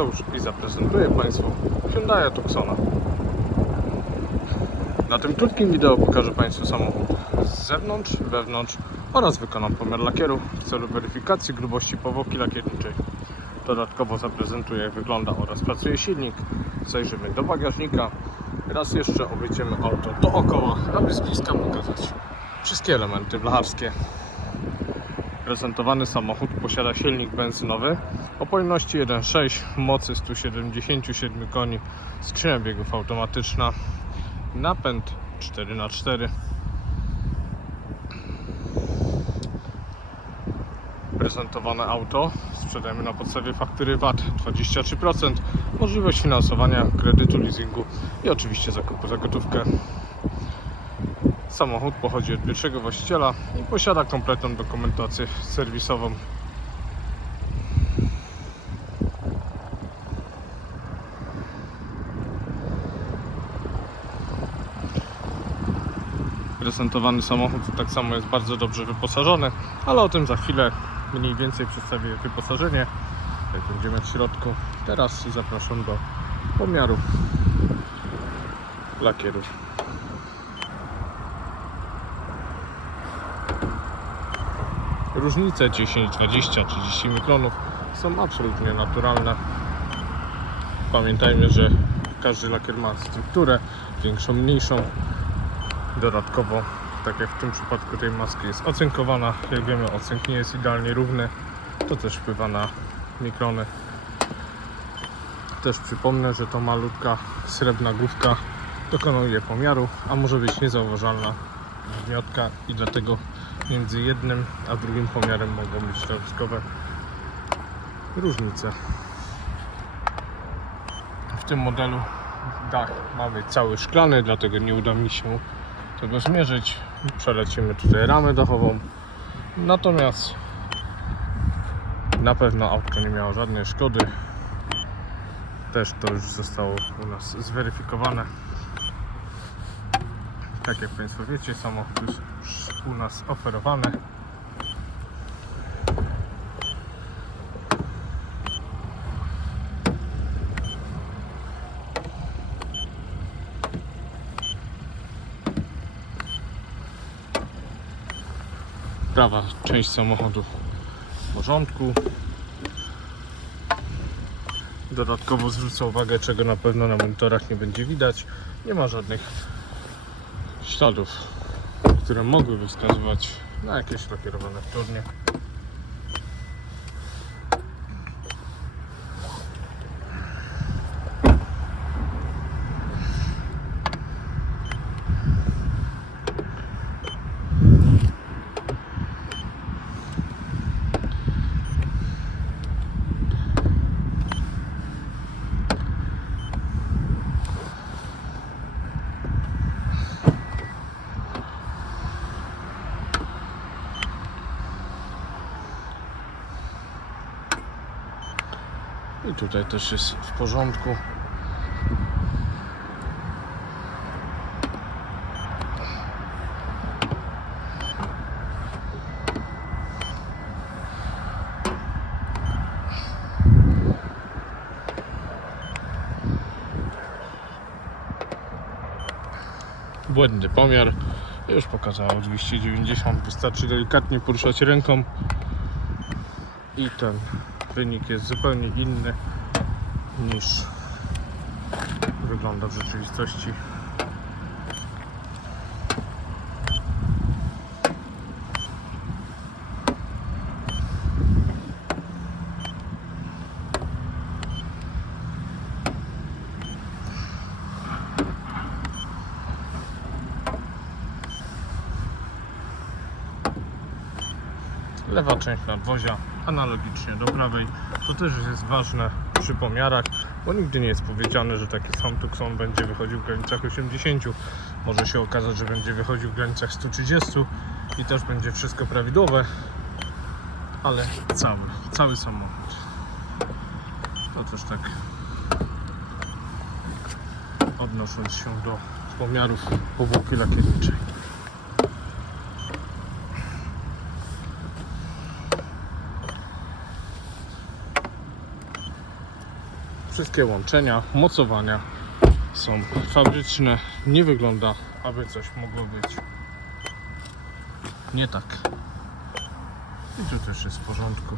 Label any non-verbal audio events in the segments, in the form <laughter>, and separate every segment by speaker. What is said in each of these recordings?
Speaker 1: Mateusz i zaprezentuję Państwu Hyundai Tucsona. Na tym krótkim wideo pokażę Państwu samochód z zewnątrz, wewnątrz oraz wykonam pomiar lakieru w celu weryfikacji grubości powłoki lakierniczej. Dodatkowo zaprezentuję jak wygląda oraz pracuje silnik, zajrzymy do bagażnika, raz jeszcze obejdziemy auto dookoła, aby z bliska pokazać wszystkie elementy blacharskie. Prezentowany samochód posiada silnik benzynowy o pojemności 1.6, mocy 177 koni, skrzynia biegów automatyczna, napęd 4x4. Prezentowane auto sprzedajemy na podstawie faktury VAT 23%, możliwość finansowania, kredytu, leasingu i oczywiście zakupu za gotówkę. Samochód pochodzi od pierwszego właściciela i posiada kompletną dokumentację serwisową. Prezentowany samochód tak samo jest bardzo dobrze wyposażony, ale o tym za chwilę mniej więcej przedstawię wyposażenie, jak będziemy w środku. Teraz zapraszam do pomiaru lakieru. Różnice 10, 20, 30 mikronów są absolutnie naturalne. Pamiętajmy, że każdy lakier ma strukturę większą, mniejszą. Dodatkowo, tak jak w tym przypadku tej maski jest ocynkowana, jak wiemy ocynk nie jest idealnie równy, to też wpływa na mikrony. Też przypomnę, że to malutka srebrna główka dokonuje pomiaru, a może być niezauważalna gniotka i dlatego między jednym a drugim pomiarem mogą być dodatkowe różnice. W tym modelu dach mamy cały szklany, dlatego nie uda mi się tego zmierzyć. Przelecimy tutaj ramę dachową. Natomiast na pewno auto nie miało żadnej szkody. Też to już zostało u nas zweryfikowane. Tak jak Państwo wiecie, samochód jest u nas oferowany. Prawa część samochodu w porządku. Dodatkowo zwrócę uwagę, czego na pewno na monitorach nie będzie widać. Nie ma żadnych śladów, które mogłyby wskazywać na jakieś lakierowane wtórnie. I tutaj też jest w porządku. Błędny pomiar. Już pokazało 290. Wystarczy delikatnie poruszać ręką i ten wynik jest zupełnie inny niż wygląda w rzeczywistości. Lewa część nadwozia analogicznie do prawej. To też jest ważne przy pomiarach, bo nigdy nie jest powiedziane, że taki sam Tucson będzie wychodził w granicach 80. Może się okazać, że będzie wychodził w granicach 130 i też będzie wszystko prawidłowe, ale cały, cały samochód. To też tak odnosząc się do pomiarów powłoki lakierniczej. Wszystkie łączenia, mocowania są fabryczne. Nie wygląda, aby coś mogło być nie tak. I tu też jest w porządku.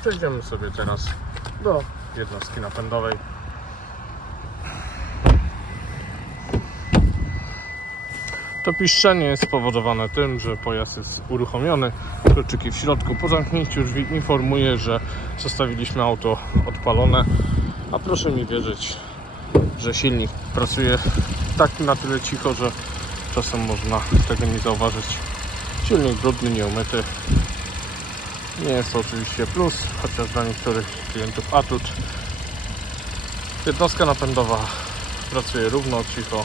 Speaker 1: Przejdziemy sobie teraz do jednostki napędowej. To piszczenie jest spowodowane tym, że pojazd jest uruchomiony, kluczyki w środku. Po zamknięciu drzwi informuje, że zostawiliśmy auto odpalone, a proszę mi wierzyć, że silnik pracuje tak na tyle cicho, że czasem można tego nie zauważyć. Silnik brudny, nieumyty. Nie jest to oczywiście plus, chociaż dla niektórych klientów atut. Jednostka napędowa pracuje równo, cicho,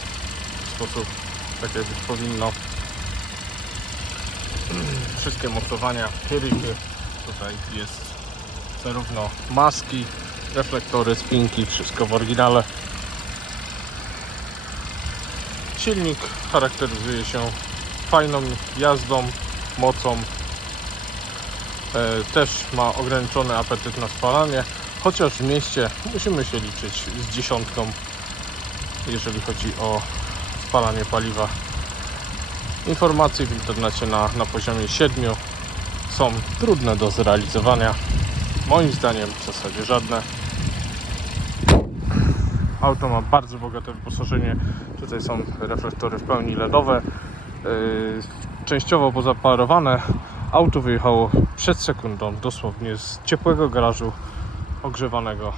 Speaker 1: w sposób tak jak powinno. Wszystkie mocowania, kierunki, tutaj jest zarówno maski, reflektory, spinki, wszystko w oryginale. Silnik charakteryzuje się fajną jazdą, mocą. E, też ma ograniczony apetyt na spalanie, chociaż w mieście musimy się liczyć z dziesiątką, jeżeli chodzi o spalanie paliwa. Informacje w internecie na, na poziomie 7 są trudne do zrealizowania. Moim zdaniem w zasadzie żadne. Auto ma bardzo bogate wyposażenie. Tutaj są reflektory w pełni LEDowe. Yy, częściowo pozaparowane. Auto wyjechało przed sekundą, dosłownie z ciepłego garażu ogrzewanego.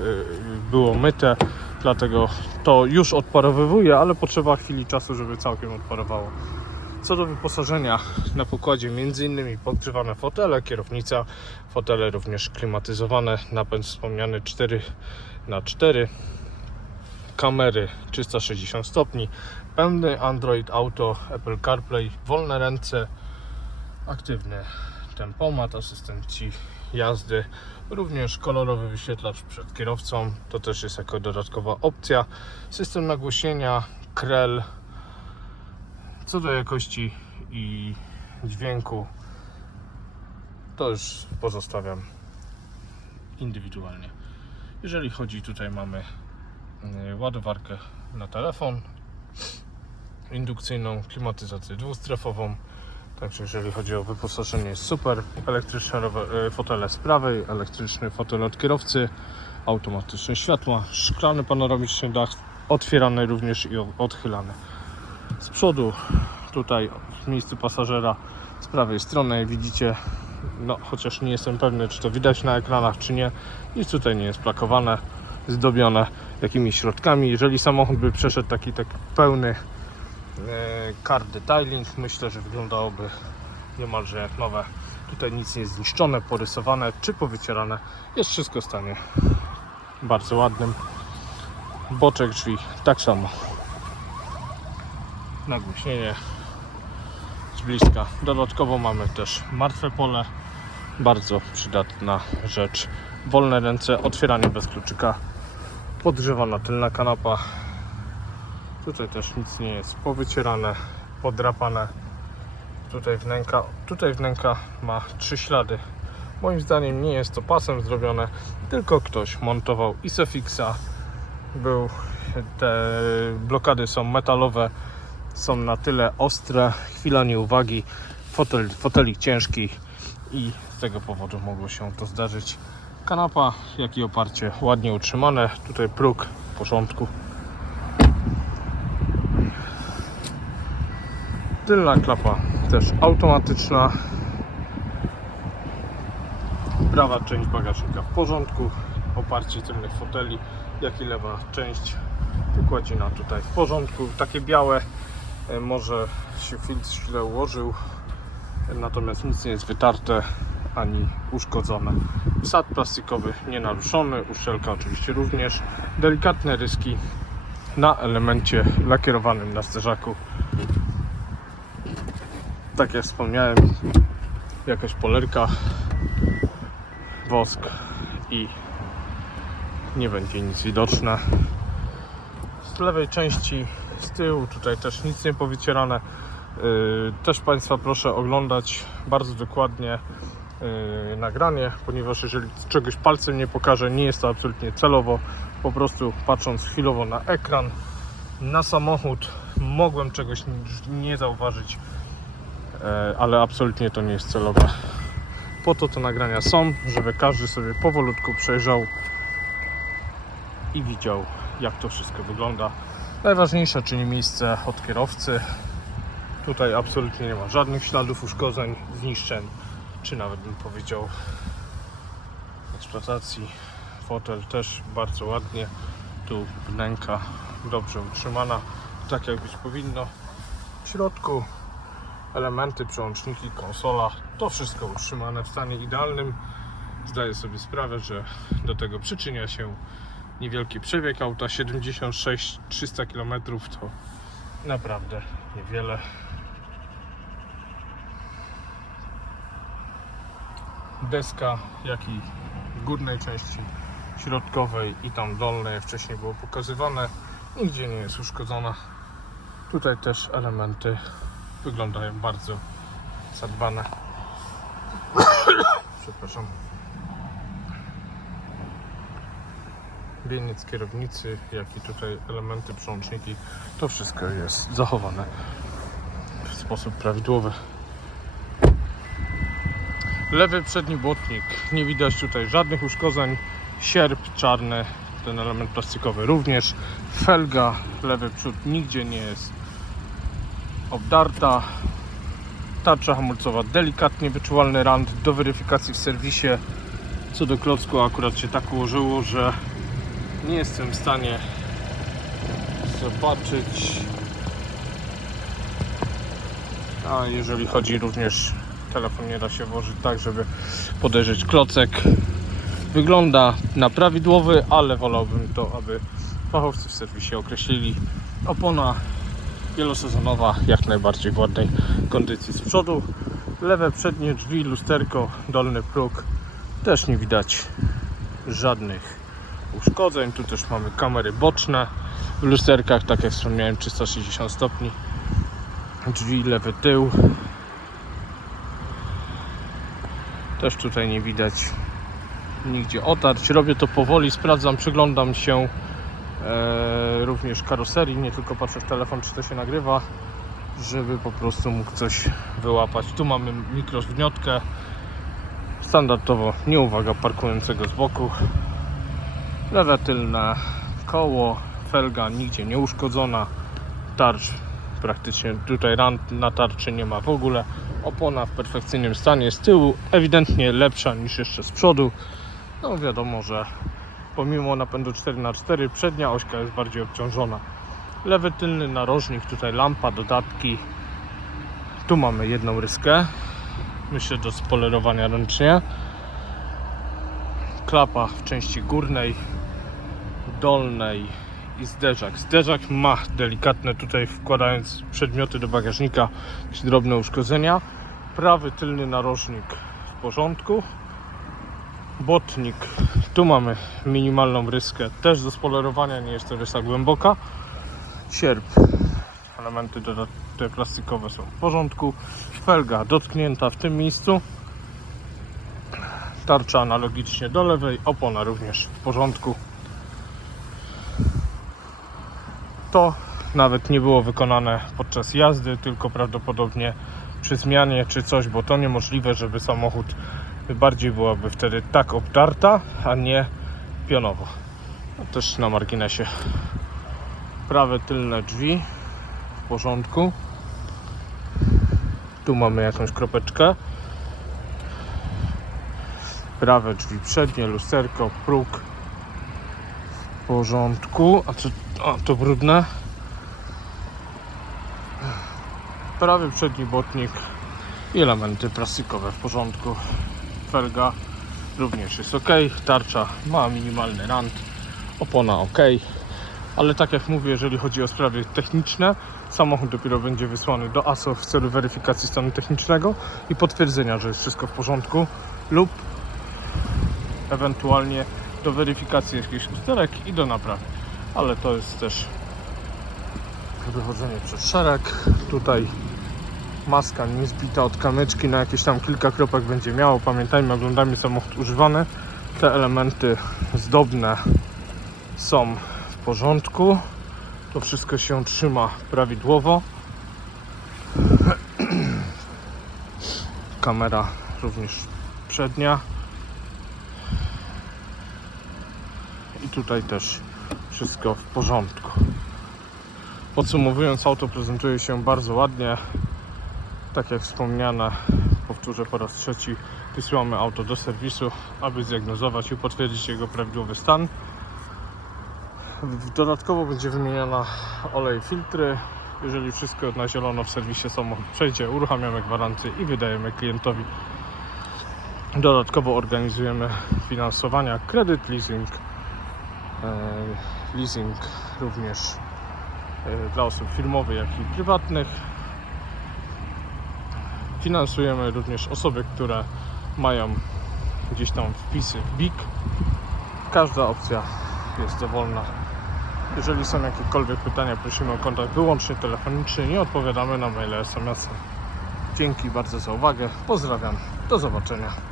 Speaker 1: Yy, było myte, dlatego to już odparowywuje, ale potrzeba chwili czasu, żeby całkiem odparowało. Co do wyposażenia, na pokładzie m.in. podgrzewane fotele, kierownica, fotele również klimatyzowane, napęd wspomniany 4 na 4 kamery 360 stopni, pełny Android Auto, Apple CarPlay, wolne ręce, aktywny tempomat, asystenci jazdy, również kolorowy wyświetlacz przed kierowcą, to też jest jako dodatkowa opcja, system nagłośnienia, krel, co do jakości i dźwięku, to już pozostawiam indywidualnie. Jeżeli chodzi, tutaj mamy y, ładowarkę na telefon, indukcyjną, klimatyzację dwustrefową. Także jeżeli chodzi o wyposażenie jest super. Elektryczne y, fotele z prawej, elektryczny fotel od kierowcy, automatyczne światła, szklany panoramiczny dach, otwierany również i odchylany. Z przodu, tutaj w miejscu pasażera, z prawej strony widzicie, no chociaż nie jestem pewny, czy to widać na ekranach, czy nie, nic tutaj nie jest plakowane, zdobione jakimiś środkami. Jeżeli samochód by przeszedł taki, taki pełny e, car detailing, myślę, że wyglądałoby niemalże jak nowe. Tutaj nic nie jest zniszczone, porysowane czy powycierane. Jest wszystko w stanie bardzo ładnym. Boczek drzwi tak samo nagłośnienie z bliska. Dodatkowo mamy też martwe pole, bardzo przydatna rzecz. Wolne ręce, otwieranie bez kluczyka, podgrzewana tylna kanapa. Tutaj też nic nie jest powycierane, podrapane. Tutaj wnęka, tutaj wnęka ma trzy ślady. Moim zdaniem nie jest to pasem zrobione, tylko ktoś montował Isofix-a. Był, te blokady są metalowe, są na tyle ostre, chwila nieuwagi, fotel, fotelik ciężki i z tego powodu mogło się to zdarzyć. Kanapa, jak i oparcie ładnie utrzymane, tutaj próg w porządku. Tylna klapa też automatyczna. Prawa część bagażnika w porządku, oparcie tylnych foteli, jak i lewa część wykładzina tutaj w porządku. Takie białe E, może się filtr źle ułożył, natomiast nic nie jest wytarte ani uszkodzone. Sad plastikowy nienaruszony, uszczelka oczywiście również. Delikatne ryski na elemencie lakierowanym na sterzaku. Tak jak wspomniałem, jakaś polerka, wosk i nie będzie nic widoczne. Z lewej części z tyłu tutaj też nic nie powycierane. Yy, Też Państwa proszę oglądać bardzo dokładnie yy, nagranie, ponieważ jeżeli czegoś palcem nie pokażę, nie jest to absolutnie celowo. Po prostu patrząc chwilowo na ekran, na samochód, mogłem czegoś nie zauważyć, ale absolutnie to nie jest celowe. Po to te nagrania są, żeby każdy sobie powolutku przejrzał i widział, jak to wszystko wygląda. Najważniejsze, czyli miejsce od kierowcy. Tutaj absolutnie nie ma żadnych śladów uszkodzeń, zniszczeń, czy nawet bym powiedział eksploatacji. Fotel też bardzo ładnie, tu wnęka dobrze utrzymana, tak jak być powinno. W środku elementy, przełączniki, konsola, to wszystko utrzymane w stanie idealnym. Zdaję sobie sprawę, że do tego przyczynia się niewielki przebieg auta 76-300 km to naprawdę niewiele. Deska, jak i w górnej części środkowej i tam dolnej, wcześniej było pokazywane, nigdzie nie jest uszkodzona. Tutaj też elementy wyglądają bardzo zadbane. <coughs> Przepraszam. Bieniec kierownicy, jak i tutaj elementy, przełączniki, to wszystko jest zachowane w sposób prawidłowy. Lewy przedni błotnik, nie widać tutaj żadnych uszkodzeń. Sierp czarny, ten element plastikowy również. Felga, lewy przód nigdzie nie jest obdarta. Tarcza hamulcowa delikatnie wyczuwalny rand do weryfikacji w serwisie. Co do klocku akurat się tak ułożyło, że nie jestem w stanie zobaczyć. A jeżeli chodzi również telefon nie da się włożyć tak, żeby podejrzeć klocek. Wygląda na prawidłowy, ale wolałbym to, aby fachowcy w serwisie określili. Opona wielosezonowa, jak najbardziej w ładnej kondycji z przodu. Lewe przednie drzwi, lusterko, dolny próg. Też nie widać żadnych uszkodzeń. Tu też mamy kamery boczne w lusterkach, tak jak wspomniałem, 360 stopni. Drzwi, lewy tył. Też tutaj nie widać nigdzie otarć. Robię to powoli, sprawdzam, przyglądam się również karoserii, nie tylko patrzę w telefon, czy to się nagrywa, żeby po prostu mógł coś wyłapać. Tu mamy mikrowgniotkę. Standardowo nie uwaga parkującego z boku. Lewe tylne koło, felga nigdzie nie uszkodzona, tarcz praktycznie tutaj rand na tarczy nie ma w ogóle. Opona w perfekcyjnym stanie z tyłu, ewidentnie lepsza niż jeszcze z przodu. No wiadomo, że pomimo napędu 4x4 przednia ośka jest bardziej obciążona. Lewy tylny narożnik, tutaj lampa, dodatki. Tu mamy jedną ryskę. Myślę do spolerowania ręcznie. Klapa w części górnej, dolnej i zderzak. Zderzak ma delikatne tutaj wkładając przedmioty do bagażnika jakieś drobne uszkodzenia. Prawy tylny narożnik w porządku. Botnik. Tu mamy minimalną ryskę też do spolerowania, nie jest to rysa głęboka. Sierp. Elementy te plastikowe są w porządku. Felga dotknięta w tym miejscu. Tarcza analogicznie do lewej, opona również w porządku. To nawet nie było wykonane podczas jazdy, tylko prawdopodobnie przy zmianie czy coś, bo to niemożliwe, żeby samochód bardziej byłaby wtedy tak obdarta, a nie pionowo. No też na marginesie. Prawe tylne drzwi w porządku. Tu mamy jakąś kropeczkę. Prawe drzwi przednie, lusterko, próg w porządku. A co? A, to brudne. Prawy przedni botnik i elementy plastikowe w porządku. Felga również jest ok. Tarcza ma minimalny rand. Opona ok. Ale tak jak mówię, jeżeli chodzi o sprawy techniczne, samochód dopiero będzie wysłany do ASO w celu weryfikacji stanu technicznego i potwierdzenia, że jest wszystko w porządku lub ewentualnie do weryfikacji jakichś usterek i do naprawy. Ale to jest też wychodzenie przez szereg. Tutaj maska nie zbita od kamyczki na jakieś tam kilka kropek będzie miało. Pamiętajmy, oglądamy samochód używany. Te elementy zdobne są w porządku. To wszystko się trzyma prawidłowo. <clears throat> Kamera również przednia. I tutaj też wszystko w porządku. Podsumowując, auto prezentuje się bardzo ładnie. Tak jak wspomniane, powtórzę po raz trzeci, wysyłamy auto do serwisu, aby zdiagnozować i potwierdzić jego prawidłowy stan. Dodatkowo będzie wymieniona olej filtry. Jeżeli wszystko na zielono w serwisie samochód przejdzie, uruchamiamy gwarancję i wydajemy klientowi. Dodatkowo organizujemy finansowania, kredyt, leasing, e, leasing również e, dla osób firmowych, jak i prywatnych. Finansujemy również osoby, które mają gdzieś tam wpisy w BIK. Każda opcja jest dowolna. Jeżeli są jakiekolwiek pytania, prosimy o kontakt wyłącznie telefoniczny. Nie odpowiadamy na maile, SMS. Dzięki bardzo za uwagę. Pozdrawiam. Do zobaczenia.